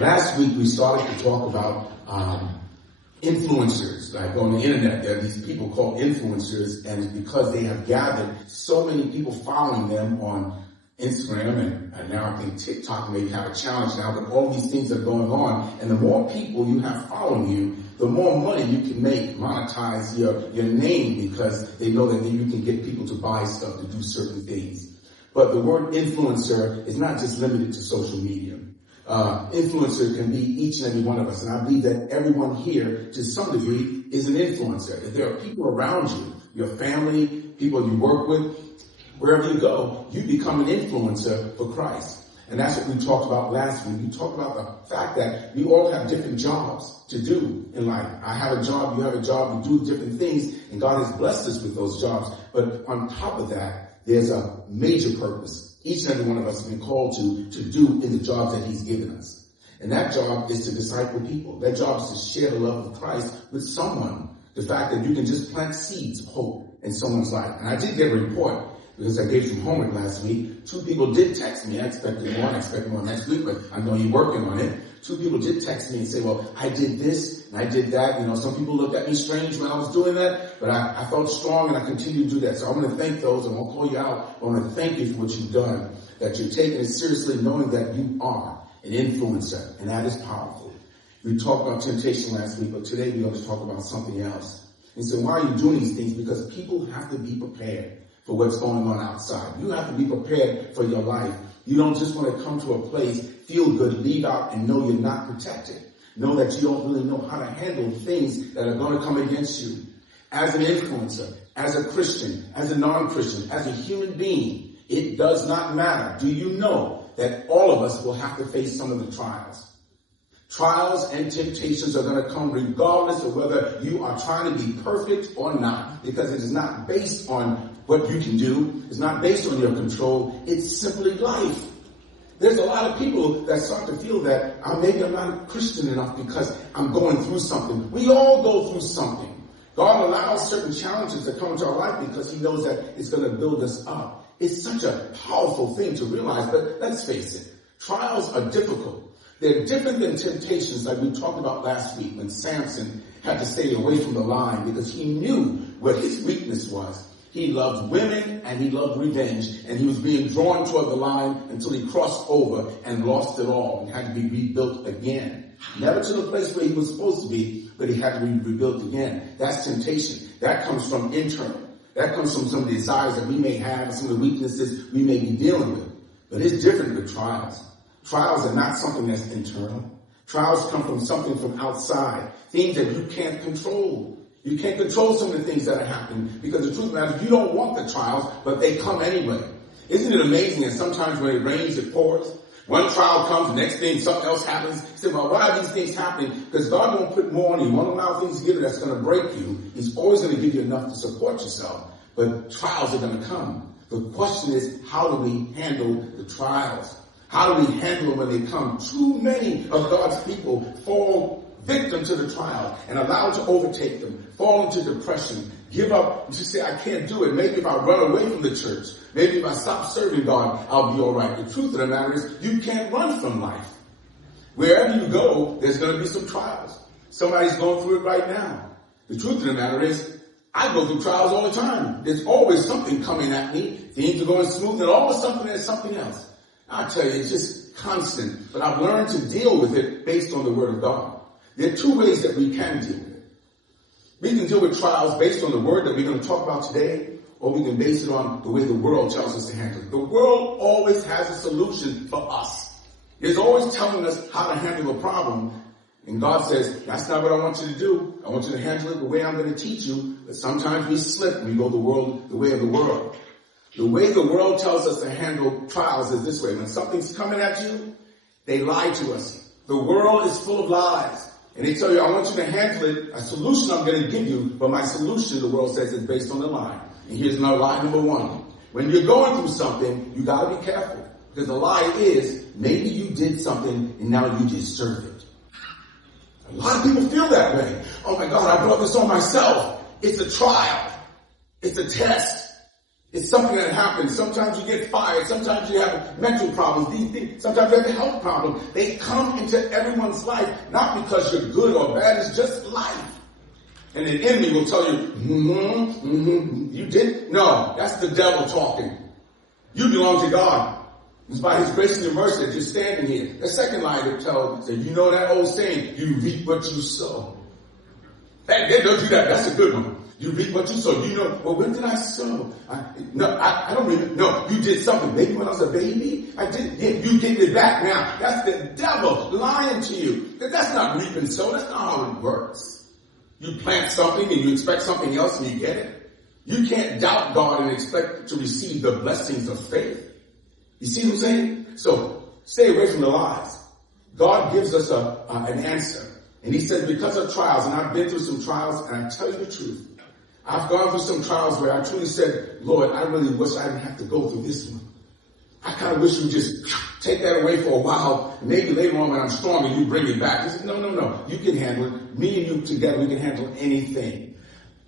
Last week we started to talk about influencers. Like on the internet, there are these people called influencers, and it's because they have gathered so many people following them on Instagram, and now I think TikTok maybe have a challenge now, but all these things are going on, and the more people you have following you, the more money you can make, monetize your name, because they know that then you can get people to buy stuff to do certain things. But the word influencer is not just limited to social media. Influencer can be each and every one of us, and I believe that everyone here, to some degree, is an influencer. If there are people around you, your family, people you work with, wherever you go, you become an influencer for Christ. And that's what we talked about last week. We talked about the fact that we all have different jobs to do in life. I have a job, you have a job, we do different things, and God has blessed us with those jobs. But on top of that, there's a major purpose each and every one of us have been called to do in the jobs that he's given us. And that job is to disciple people. That job is to share the love of Christ with someone. The fact that you can just plant seeds of hope in someone's life. And I did get a report, because I gave some homework last week. 2 people did text me. I expected more next week, but I know you're working on it. 2 people did text me and say, well, I did this and I did that. You know, some people looked at me strange when I was doing that, but I felt strong and I continue to do that. So I want to thank those, and I won't call you out. I want to thank you for what you've done, that you're taking it seriously, knowing that you are an influencer, and that is powerful. We talked about temptation last week, but today we're going to talk about something else. And so why are you doing these things? Because people have to be prepared for what's going on outside. You have to be prepared for your life. You don't just want to come to a place, feel good, leave out, and know you're not protected. Know that you don't really know how to handle things that are going to come against you. As an influencer, as a Christian, as a non-Christian, as a human being, it does not matter. Do you know that all of us will have to face some of the trials? Trials and temptations are going to come regardless of whether you are trying to be perfect or not, because it is not based on what you can do. It's not based on your control. It's simply life. There's a lot of people that start to feel that maybe I'm not a Christian enough because I'm going through something. We all go through something. God allows certain challenges to come into our life because he knows that it's going to build us up. It's such a powerful thing to realize, but let's face it. Trials are difficult. They're different than temptations like we talked about last week when Samson had to stay away from the line because he knew what his weakness was. He loved women and he loved revenge, and he was being drawn toward the line until he crossed over and lost it all and had to be rebuilt again. Never to the place where he was supposed to be, but he had to be rebuilt again. That's temptation. That comes from internal. That comes from some of the desires that we may have and some of the weaknesses we may be dealing with. But it's different with trials. Trials are not something that's internal. Trials come from something from outside, things that you can't control. You can't control some of the things that are happening, because the truth of the matter is you don't want the trials, but they come anyway. Isn't it amazing that sometimes when it rains, it pours? One trial comes, the next thing, something else happens. You say, well, why are these things happening? Because God won't put more on you. He won't allow things to give you that's going to break you. He's always going to give you enough to support yourself. But trials are going to come. The question is, how do we handle the trials? How do we handle them when they come? Too many of God's people fall victim to the trial and allowed to overtake them, fall into depression, give up, and just say, I can't do it. Maybe if I run away from the church, maybe if I stop serving God, I'll be all right. The truth of the matter is, you can't run from life. Wherever you go, there's going to be some trials. Somebody's going through it right now. The truth of the matter is, I go through trials all the time. There's always something coming at me. Things are going smooth, and always there's something else. I tell you, it's just constant. But I've learned to deal with it based on the Word of God. There are 2 ways that we can deal with it. We can deal with trials based on the Word that we're going to talk about today, or we can base it on the way the world tells us to handle it. The world always has a solution for us. It's always telling us how to handle a problem. And God says, that's not what I want you to do. I want you to handle it the way I'm going to teach you. But sometimes we slip and we go the way of the world. The way the world tells us to handle trials is this way. When something's coming at you, they lie to us. The world is full of lies. And they tell you, I want you to handle it, a solution I'm going to give you, but my solution, the world says, is based on the lie. And here's my lie number 1. When you're going through something, you got to be careful. Because the lie is, maybe you did something and now you deserve it. A lot of people feel that way. Oh my God, I brought this on myself. It's a trial. It's a test. It's something that happens. Sometimes you get fired. Sometimes you have mental problems. These things, sometimes you have a health problem. They come into everyone's life, not because you're good or bad. It's just life. And the enemy will tell you, you did? No, that's the devil talking. You belong to God. It's by his grace and your mercy that you're standing here. The second line will tell you, you know that old saying, you reap what you sow. Hey, don't do that. That's a good one. You reap what you sow. You know, well, when did I sow? I don't remember. No, you did something. Maybe when I was a baby, I did. Yeah, you get it back now. That's the devil lying to you. That's not reap and sow. That's not how it works. You plant something and you expect something else and you get it. You can't doubt God and expect to receive the blessings of faith. You see what I'm saying? So stay away from the lies. God gives us an answer. And he says, because of trials, and I've been through some trials, and I tell you the truth, I've gone through some trials where I truly said, Lord, I really wish I didn't have to go through this one. I kind of wish you just take that away for a while. Maybe later on when I'm stronger, you bring it back. He said, no. You can handle it. Me and you together, we can handle anything.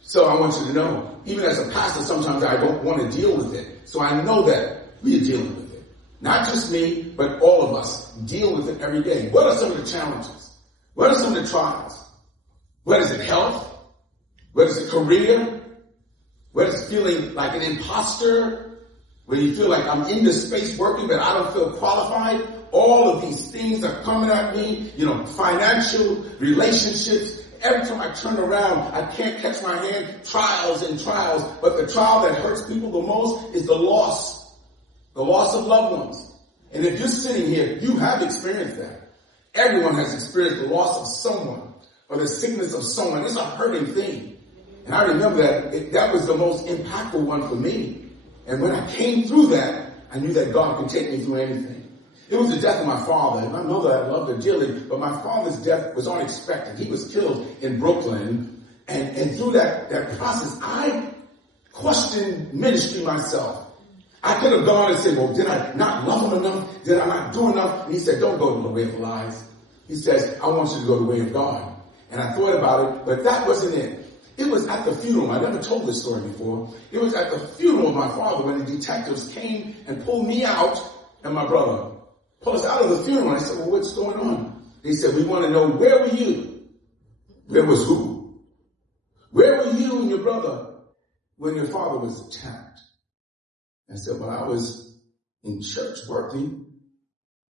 So I want you to know, even as a pastor, sometimes I don't want to deal with it. So I know that we are dealing with it. Not just me, but all of us deal with it every day. What are some of the challenges? What are some of the trials? What is it? Health? What is it? Career? What is feeling like an imposter? When you feel like I'm in this space working, but I don't feel qualified. All of these things are coming at me, financial, relationships. Every time I turn around, I can't catch my hand. Trials and trials. But the trial that hurts people the most is the loss of loved ones. And if you're sitting here, you have experienced that. Everyone has experienced the loss of someone or the sickness of someone. It's a hurting thing. And I remember that was the most impactful one for me. And when I came through that, I knew that God could take me through anything. It was the death of my father. And I know that I loved her dearly, but my father's death was unexpected. He was killed in Brooklyn. And through that process, I questioned ministry myself. I could have gone and said, well, did I not love him enough? Did I not do enough? And he said, don't go to the way of lies. He says, I want you to go the way of God. And I thought about it, but that wasn't it. It was at the funeral. I never told this story before. It was at the funeral of my father when the detectives came and pulled me out and my brother. Pulled us out of the funeral. I said, well, what's going on? They said, we want to know, where were you? Where was who? Where were you and your brother when your father was attacked? I said, well, I was in church working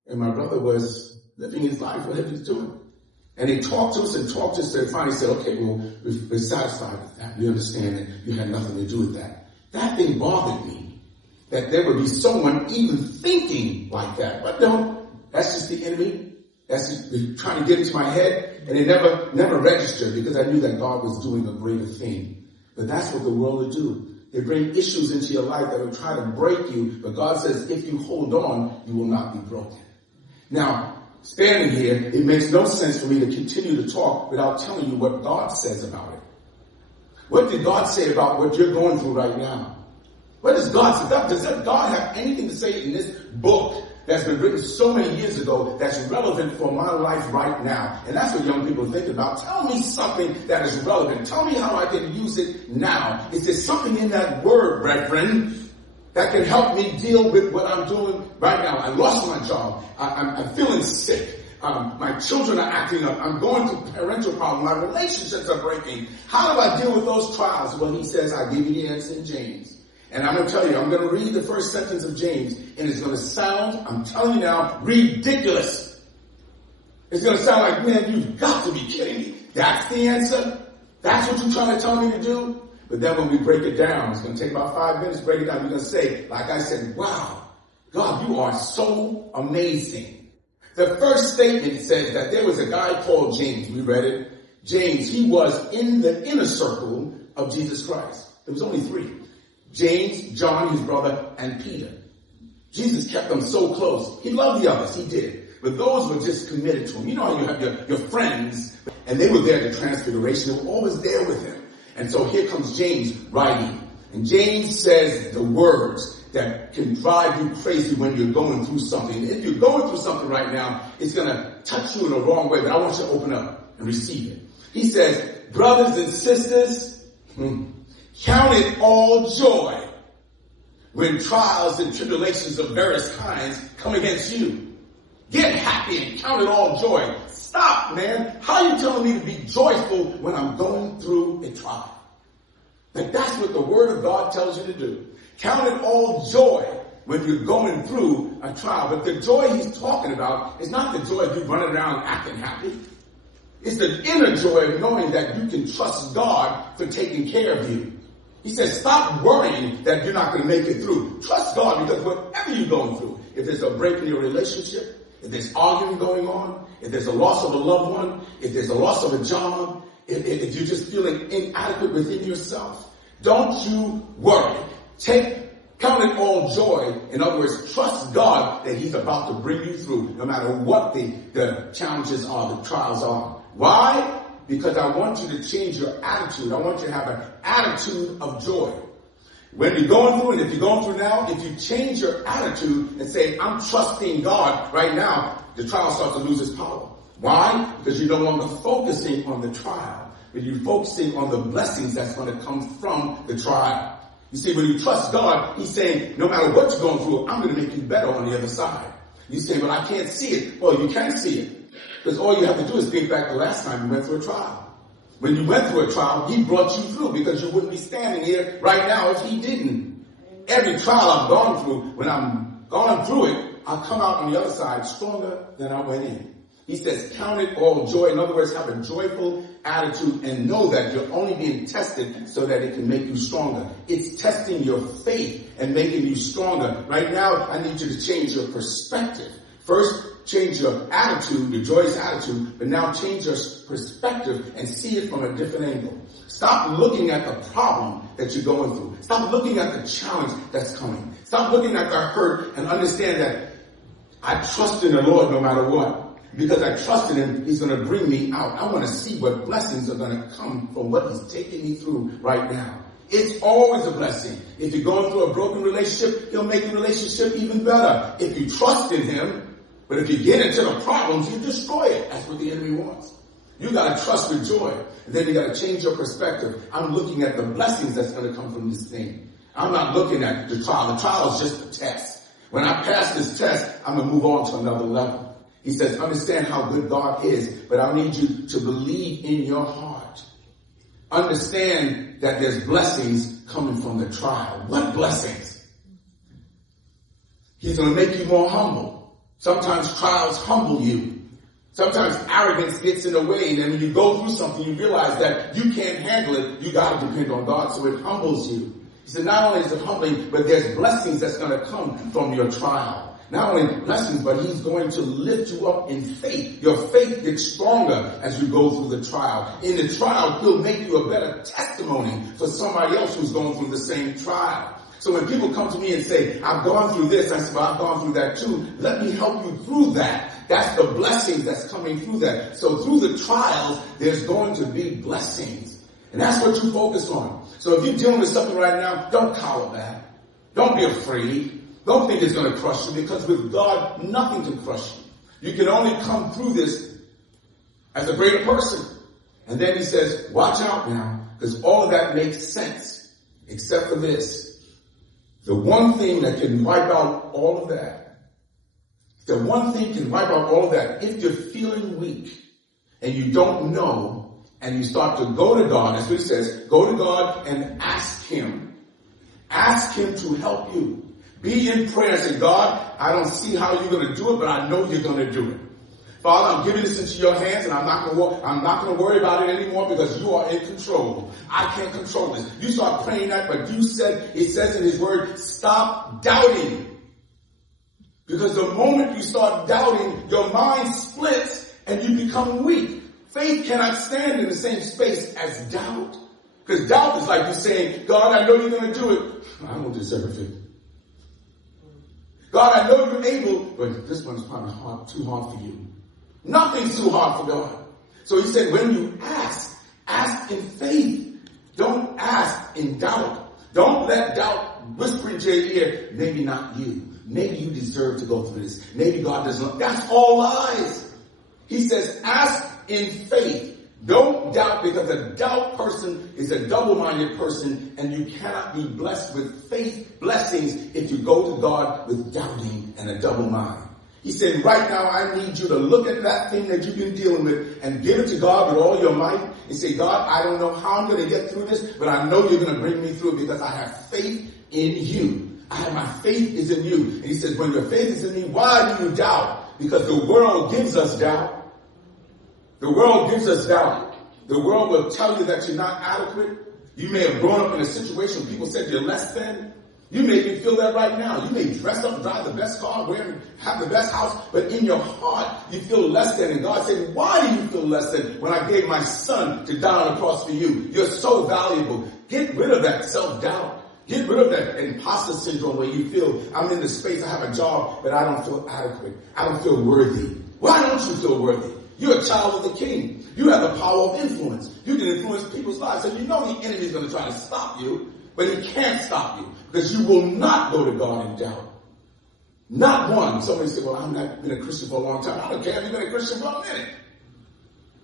and my brother was living his life, whatever he's doing. And they talked to us and finally said, okay, well, we're satisfied with that. We understand that you had nothing to do with that. That thing bothered me, that there would be someone even thinking like that. But no, that's just the enemy. That's just trying to get into my head. And it never registered because I knew that God was doing a greater thing. But that's what the world will do. They bring issues into your life that will try to break you. But God says, if you hold on, you will not be broken. Now, standing here, it makes no sense for me to continue to talk without telling you what God says about it. What did God say about what you're going through right now? What does God say? Does God have anything to say in this book that's been written so many years ago that's relevant for my life right now? And that's what young people think about. Tell me something that is relevant. Tell me how I can use it now. Is there something in that word, brethren, that can help me deal with what I'm doing right now? I lost my job. I'm feeling sick. My children are acting up. I'm going through parental problems. My relationships are breaking. How do I deal with those trials? Well, he says, I give you the answer in James. And I'm going to tell you, I'm going to read the first sentence of James, and it's going to sound, I'm telling you now, ridiculous. It's going to sound like, man, you've got to be kidding me. That's the answer? That's what you're trying to tell me to do? But then when we break it down, it's going to take about 5 minutes to break it down. We're going to say, like I said, wow, God, you are so amazing. The first statement says that there was a guy called James. We read it. James, he was in the inner circle of Jesus Christ. There was only 3. James, John, his brother, and Peter. Jesus kept them so close. He loved the others. He did. But those were just committed to him. You know how you have your friends, and they were there at the Transfiguration. They were always there with him. And so here comes James writing. And James says the words that can drive you crazy when you're going through something. If you're going through something right now, it's going to touch you in the wrong way. But I want you to open up and receive it. He says, brothers and sisters, count it all joy when trials and tribulations of various kinds come against you. Get happy and count it all joy. Stop, man. How are you telling me to be joyful when I'm going through a trial? Like, that's what the Word of God tells you to do. Count it all joy when you're going through a trial. But the joy he's talking about is not the joy of you running around acting happy. It's the inner joy of knowing that you can trust God for taking care of you. He says, stop worrying that you're not going to make it through. Trust God, because whatever you're going through, if there's a break in your relationship, if there's arguing going on, if there's a loss of a loved one, if there's a loss of a job, if you're just feeling inadequate within yourself, don't you worry. Count it all joy. In other words, trust God that he's about to bring you through, no matter what the challenges are, the trials are. Why? Because I want you to change your attitude. I want you to have an attitude of joy. When you're going through, and if you're going through now, if you change your attitude and say, I'm trusting God right now, the trial starts to lose its power. Why? Because you're no longer focusing on the trial, but you're focusing on the blessings that's going to come from the trial. You see, when you trust God, he's saying, no matter what you're going through, I'm going to make you better on the other side. You say, but I can't see it. Well, you can see it. Because all you have to do is think back the last time you went through a trial. When you went through a trial, he brought you through, because you wouldn't be standing here right now if he didn't. Every trial I've gone through, when I'm gone through it, I'll come out on the other side stronger than I went in. He says, count it all joy. In other words, have a joyful attitude and know that you're only being tested so that it can make you stronger. It's testing your faith and making you stronger. Right now, I need you to change your perspective. First, change your attitude, your joyous attitude, but now change your perspective and see it from a different angle. Stop looking at the problem that you're going through. Stop looking at the challenge that's coming. Stop looking at the hurt and understand that I trust in the Lord no matter what. Because I trust in him, he's going to bring me out. I want to see what blessings are going to come from what he's taking me through right now. It's always a blessing. If you're going through a broken relationship, he'll make the relationship even better. If you trust in him, but if you get into the problems, you destroy it. That's what the enemy wants. You got to trust with joy. And then you got to change your perspective. I'm looking at the blessings that's going to come from this thing. I'm not looking at the trial. The trial is just a test. When I pass this test, I'm going to move on to another level. He says, understand how good God is, but I need you to believe in your heart. Understand that there's blessings coming from the trial. What blessings? He's going to make you more humble. Sometimes trials humble you. Sometimes arrogance gets in the way, and then when you go through something, you realize that you can't handle it. You got to depend on God, so it humbles you. He said, not only is it humbling, but there's blessings that's going to come from your trial. Not only blessings, but he's going to lift you up in faith. Your faith gets stronger as you go through the trial. In the trial, he'll make you a better testimony for somebody else who's going through the same trial. So when people come to me and say, I've gone through this, I say, well, I've gone through that too. Let me help you through that. That's the blessings that's coming through that. So through the trials, there's going to be blessings. And that's what you focus on. So if you're dealing with something right now, don't cower back. Don't be afraid. Don't think it's going to crush you, because with God, nothing can crush you. You can only come through this as a greater person. And then he says, watch out now, because all of that makes sense, except for this. The one thing that can wipe out all of that, if you're feeling weak and you don't know, and you start to go to God, that's what he says, go to God and ask him. Ask him to help you. Be in prayer and say, God, I don't see how you're going to do it, but I know you're going to do it. Father, I'm giving this into your hands, and I'm not going to worry about it anymore, because you are in control. I can't control this. You start praying that, but it says in his word, stop doubting. Because the moment you start doubting, your mind splits and you become weak. Faith cannot stand in the same space as doubt. Because doubt is like you saying, God, I know you're going to do it. I don't deserve it. God, I know you're able, but this one's probably too hard for you. Nothing's too hard for God. So he said, when you ask in faith. Don't ask in doubt. Don't let doubt whisper into your ear, maybe not you. Maybe you deserve to go through this. Maybe God doesn't. That's all lies. He says, ask in faith. Don't doubt, because a doubt person is a double-minded person, and you cannot be blessed with faith blessings if you go to God with doubting and a double mind. He said, right now I need you to look at that thing that you've been dealing with and give it to God with all your might and say, God, I don't know how I'm going to get through this, but I know you're going to bring me through because I have faith in you. My faith is in you. And he says, when your faith is in me, why do you doubt? Because the world gives us doubt. The world gives us doubt. The world will tell you that you're not adequate. You may have grown up in a situation where people said you're less than. You may even feel that right now. You may dress up, drive the best car, have the best house, but in your heart, you feel less than. And God said, why do you feel less than when I gave my son to die on the cross for you? You're so valuable. Get rid of that self-doubt. Get rid of that imposter syndrome where you feel, I'm in the space, I have a job, but I don't feel adequate. I don't feel worthy. Why don't you feel worthy? You're a child of the King. You have the power of influence. You can influence people's lives. So you know the enemy is going to try to stop you, but he can't stop you because you will not go to God in doubt. Not one. Somebody said, well, I've not been a Christian for a long time. I don't care if you've been a Christian for a minute.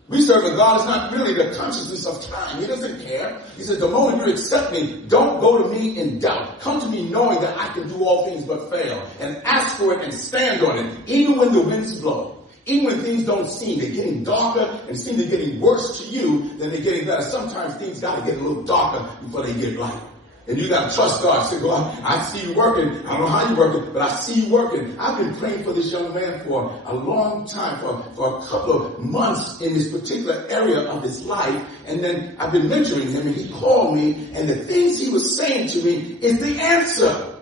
We serve a God that's not really the consciousness of time. He doesn't care. He says, the moment you accept me, don't go to me in doubt. Come to me knowing that I can do all things but fail. And ask for it and stand on it, even when the winds blow. Even when things don't seem, they're getting darker and seem they're getting worse to you than they're getting better. Sometimes things got to get a little darker before they get lighter. And you got to trust God. Say, God, I see you working. I don't know how you're working, but I see you working. I've been praying for this young man for a long time, for a couple of months in this particular area of his life. And then I've been mentoring him, and he called me, and the things he was saying to me is the answer.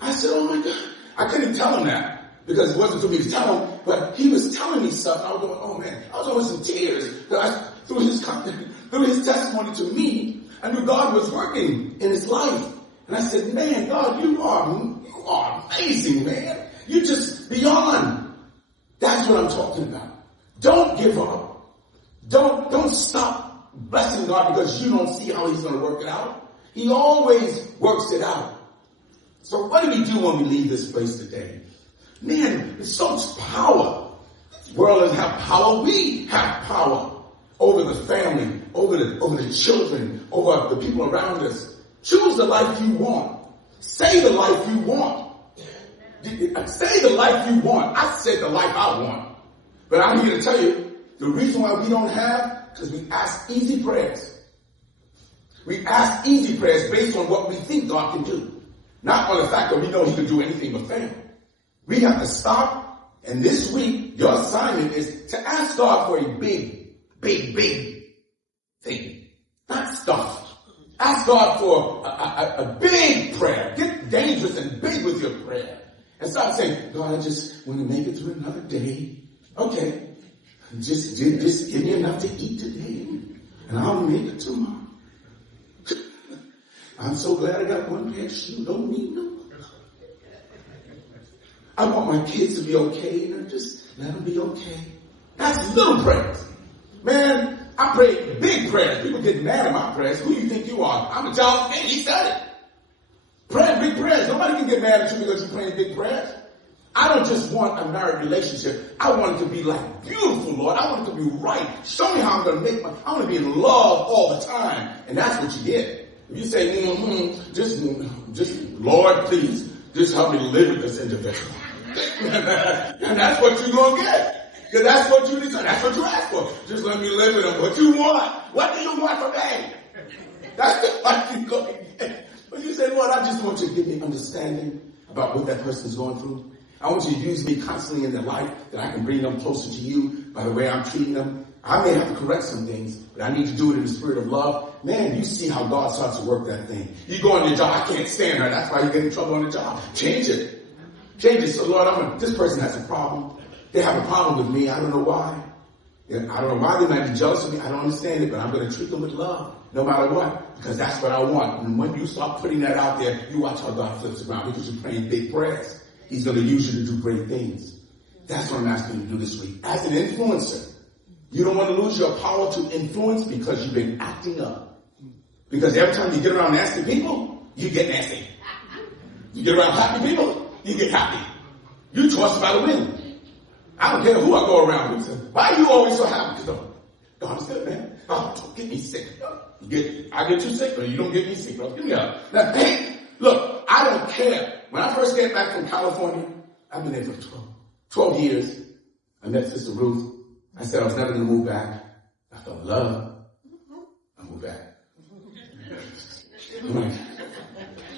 I said, oh my God. I couldn't tell him that because it wasn't for me to tell him, but he was telling me something. I was going, oh man, I was almost in tears through his testimony to me. I knew God was working in his life. And I said, man, God, you are amazing, man. You're just beyond. That's what I'm talking about. Don't give up. Don't stop blessing God because you don't see how he's going to work it out. He always works it out. So what do we do when we leave this place today? Man, there's so much power. This world doesn't have power. We have power over the family, over the children, over the people around us. Choose the life you want. Say the life you want. Say the life you want. I said the life I want. But I'm here to tell you, the reason why we don't have, because we ask easy prayers. We ask easy prayers based on what we think God can do. Not on the fact that we know he can do anything but fail. We have to stop, and this week, your assignment is to ask God for a big thing. Not stuff. Ask God for a big prayer. Get dangerous and big with your prayer. And stop saying, God, I just want to make it through another day. Okay. Just give me enough to eat today, and I'll make it tomorrow. I'm so glad I got one pair of shoes. Don't need no. I want my kids to be okay, and just let them be okay. That's little prayers. Man, I pray big prayers. People get mad at my prayers. Who do you think you are? I'm a child of God. He said it. Pray big prayers. Nobody can get mad at you because you're praying big prayers. I don't just want a married relationship. I want it to be like beautiful, Lord. I want it to be right. Show me how I'm going to I want to be in love all the time. And that's what you get. If you say, just Lord, please, just help me live with this individual. And that's what you're going to get. Because that's what you desire. That's what you ask for. Just let me live with them. What you want? What do you want from me? That's what you're going to get. But you say, Lord, I just want you to give me understanding about what that person's going through. I want you to use me constantly in their life that I can bring them closer to you by the way I'm treating them. I may have to correct some things, but I need to do it in the spirit of love. Man, you see how God starts to work that thing. You go on your job, I can't stand her. That's why you get in trouble on the job. Change it. Change it. So Lord, this person has a problem. They have a problem with me. I don't know why. I don't know why they might be jealous of me. I don't understand it, but I'm going to treat them with love no matter what, because that's what I want. And when you start putting that out there, you watch how God flips around because you're praying big prayers. He's going to use you to do great things. That's what I'm asking you to do this week. As an influencer, you don't want to lose your power to influence because you've been acting up. Because every time you get around nasty people, you get nasty. You get around happy people, you get happy. You tossed by the wind. I don't care who I go around with. Why are you always so happy? Because God is good, man. Oh, don't get me sick. I get you sick, but you don't get me sick, bro. Give me up. Now, hey, look, I don't care. When I first came back from California, I've been there for 12 years. I met Sister Ruth. I said I was never going to move back. I fell in love. I moved back.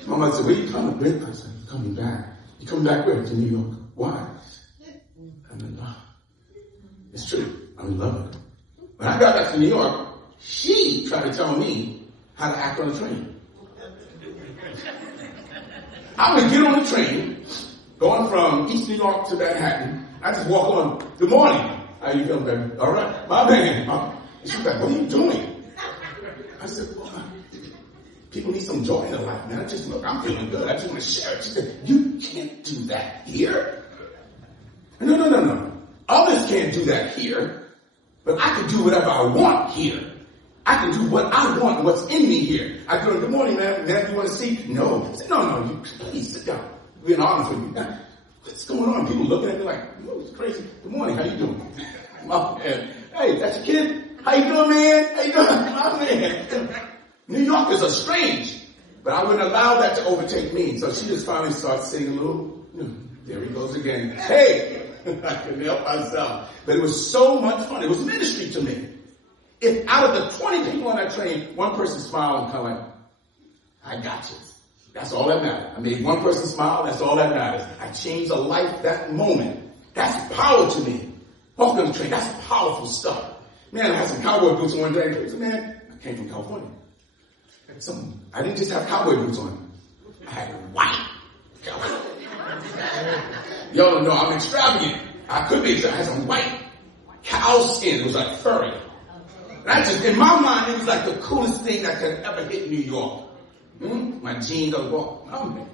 My mother said, where you coming? I said, I'm coming back. You coming back where? To New York. Why? I'm in love. It's true. I'm in love with her. When I got back to New York, she tried to tell me how to act on the train. I would get on the train, going from East New York to Manhattan. I just walk on, good morning. How you feeling, baby? All right. My man. She's like, what are you doing? I said, well, people need some joy in their life, man. I'm feeling good. I just want to share it. She said, you can't do that here. No. Others can't do that here. But I can do whatever I want here. I can do what I want, what's in me here. I go, good morning, man. Man, you want to see? No. I said, no, you please sit down. It'll be an honor for you. Now, what's going on? People looking at me like, oh, it's crazy. Good morning, how you doing? Oh, man. Hey, that's your kid? How you doing, man? How you doing? My man. New Yorkers are strange, but I wouldn't allow that to overtake me. So she just finally starts singing a little, there he goes again. Hey, I couldn't help myself. But it was so much fun. It was ministry to me. If out of the 20 people on that train, one person smiled and kind of like, I got you. That's all that matters. I made one person smile. That's all that matters. I changed a life that moment. That's power to me. Walking on the train, that's powerful stuff. Man, I had some cowboy boots on one day. Man, I came from California. I didn't just have cowboy boots on. I had white cowboy. Y'all don't know I'm extravagant. I could be extravagant. I had some white cow skin. It was like furry. That just, in my mind, it was like the coolest thing that could ever hit New York. My jeans don't walk. Oh, man.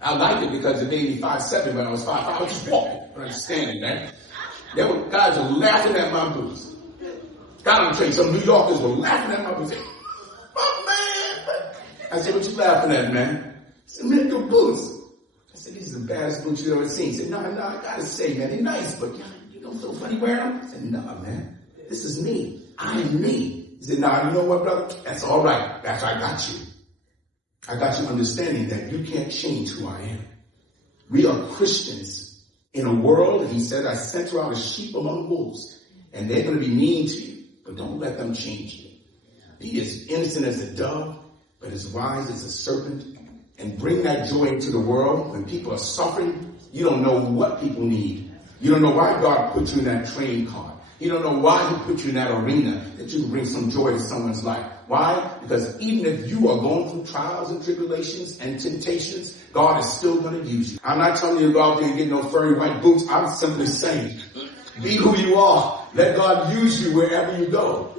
I liked it because it made me 5'7" when I was 5'5". I was just walking, but I was standing there. There were guys were laughing at my boots. Got on the train. Some New Yorkers were laughing at my boots. Oh, man. I said, what you laughing at, man? He said, man, your boots. I said, these are the baddest boots you've ever seen. He said, no, I gotta say, man, they're nice, but you don't feel funny wearing them? I said, no, man. This is me. I am me. He said, nah, you know what, brother? That's all right. That's I got you. I got you understanding that you can't change who I am. We are Christians in a world, he said, I sent you out as sheep among wolves, and they're going to be mean to you, but don't let them change you. Be as innocent as a dove, but as wise as a serpent, and bring that joy into the world. When people are suffering, you don't know what people need. You don't know why God put you in that train car. You don't know why he put you in that arena, that you can bring some joy to someone's life. Why? Because even if you are going through trials and tribulations and temptations, God is still going to use you. I'm not telling you to go out there and get no furry white boots. I'm simply saying, be who you are. Let God use you wherever you go.